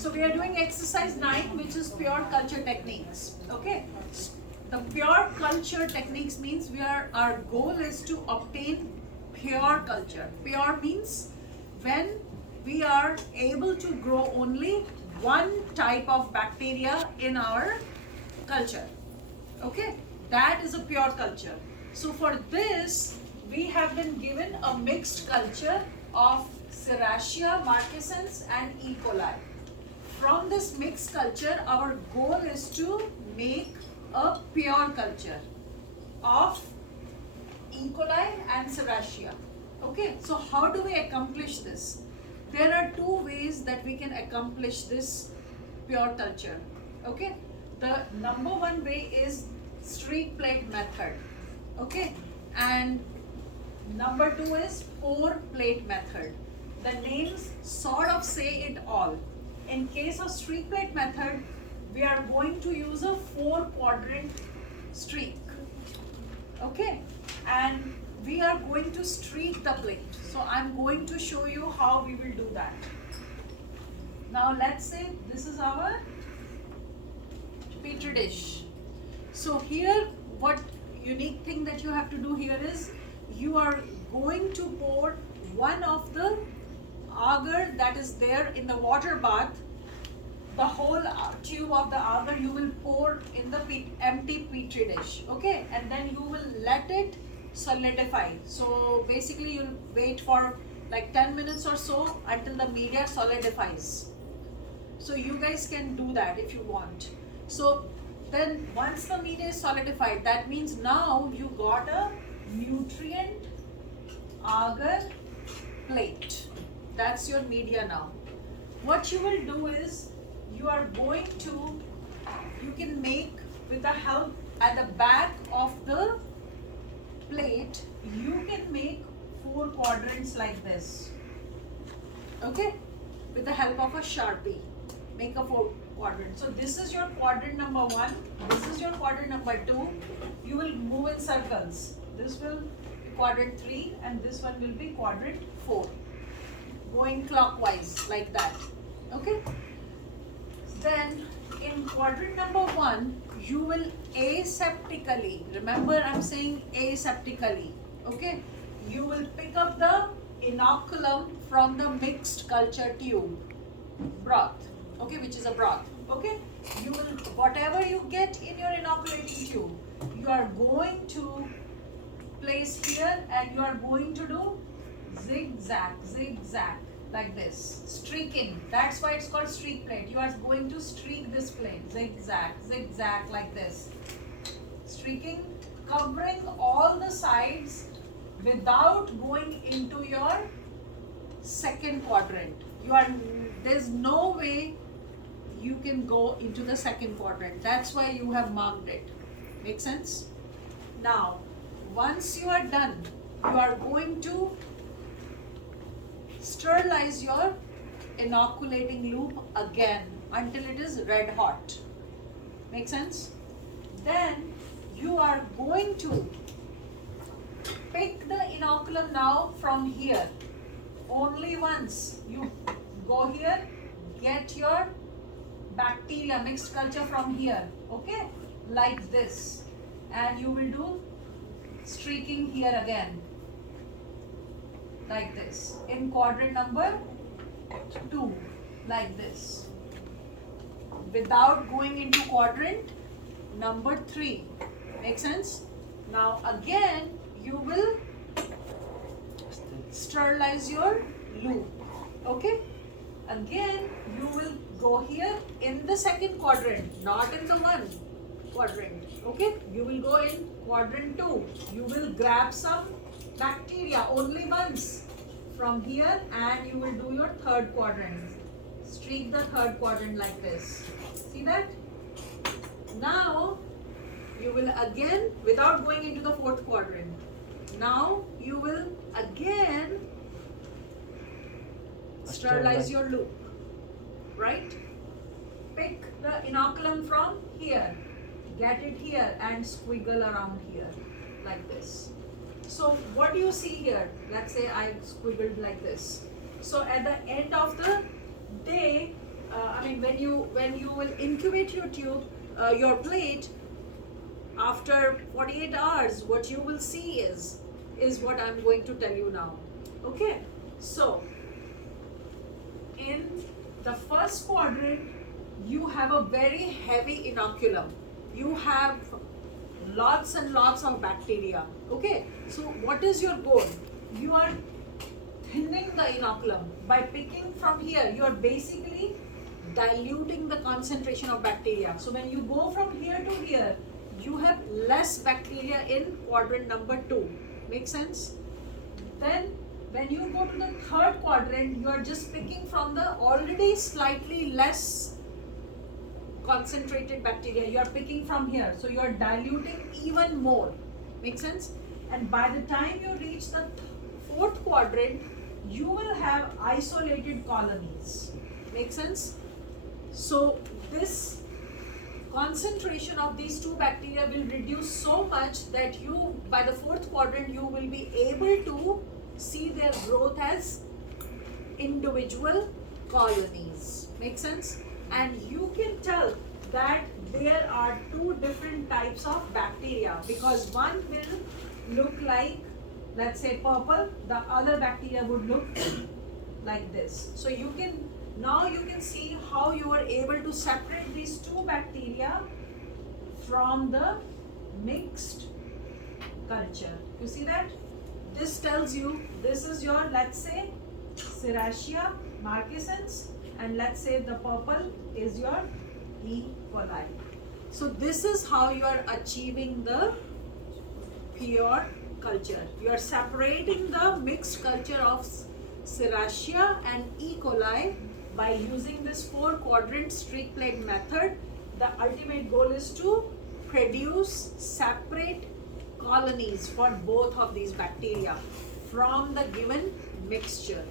So we are doing exercise 9, which is pure culture techniques. Okay. The pure culture techniques means our goal is to obtain pure culture. Pure means when we are able to grow only one type of bacteria in our culture. Okay, that is a pure culture. So for this, we have been given a mixed culture of Serratia, marcescens and E. coli. From this mixed culture, our goal is to make a pure culture of E. coli and Serratia. Okay, so how do we accomplish this? There are two ways that we can accomplish this pure culture. Okay, the number one way is streak plate method. Okay, and number two is pour plate method. The names sort of say it all. In case of streak plate method, we are going to use a 4-quadrant streak. Okay, and we are going to streak the plate. So I'm going to show you how we will do that. Now let's say this is our petri dish. So here, what unique thing that you have to do here is you are going to pour one of the agar that is there in the water bath. The whole tube of the agar you will pour in the empty petri dish. Okay, and then you will let it solidify. So basically you'll wait for like 10 minutes or so until the media solidifies. So you guys can do that if you want. So then once the media is solidified, that means now you got a nutrient agar plate. That's your media now. What you will do is you are going to, you can make with the help at the back of the plate, you can make 4 quadrants like this. Okay, with the help of a Sharpie, make a 4 quadrant. So this is your quadrant number 1, this is your quadrant number 2. You will move in circles. This will be quadrant 3 and this one will be quadrant 4. Going clockwise like that. Okay. Then in quadrant number 1, you will aseptically, remember I'm saying aseptically, okay, you will pick up the inoculum from the mixed culture tube, broth, okay, which is a broth, okay, you will, whatever you get in your inoculating tube, you are going to place here and you are going to do zigzag, zigzag, like this, streaking. That's why it's called streak plate. You are going to streak this plate, zigzag, zigzag, like this. Streaking, covering all the sides without going into your second quadrant. There's no way you can go into the second quadrant. That's why you have marked it. Make sense? Now, once you are done, you are going to sterilize your inoculating loop again until it is red hot. Make sense? Then you are going to pick the inoculum now from here. Only once you go here, get your bacteria mixed culture from here, okay, like this, and you will do streaking here again like this in quadrant number 2, like this, without going into quadrant number 3. Make sense? Now again you will sterilize your loop. Okay, again you will go here in the second quadrant, not in the one quadrant. Okay, you will go in quadrant 2. You will grab some bacteria only once from here and you will do your third quadrant. Streak the third quadrant like this. See that? Now you will again, without going into the fourth quadrant, now you will again sterilize your loop, right? Pick the inoculum from here, get it here and squiggle around here like this. So what do you see here? Let's say I squiggled like this. So at the end of the day, mean, when you will incubate your tube, your plate, after 48 hours, what you will see is what I'm going to tell you now. Okay, so in the first quadrant, you have a very heavy inoculum. You have lots and lots of bacteria. Okay, so what is your goal? You are thinning the inoculum by picking from here. You are basically diluting the concentration of bacteria. So when you go from here to here, you have less bacteria in quadrant number 2. Make sense? Then when you go to the third quadrant, you are just picking from the already slightly less concentrated bacteria. You are picking from here, so you are diluting even more. Make sense? And by the time you reach the fourth quadrant, you will have isolated colonies. Make sense? So this concentration of these two bacteria will reduce so much that you, by the fourth quadrant, you will be able to see their growth as individual colonies. Make sense? And you can tell that there are two different types of bacteria, because one will look like, let's say, purple, the other bacteria would look like this. So you can see how you are able to separate these two bacteria from the mixed culture. You see that? This tells you this is your, let's say, Serratia marcescens, and let's say the purple is your E. coli. So this is how you are achieving the pure culture. You are separating the mixed culture of Serratia and E. coli by using this 4-quadrant streak plate method. The ultimate goal is to produce separate colonies for both of these bacteria from the given mixture.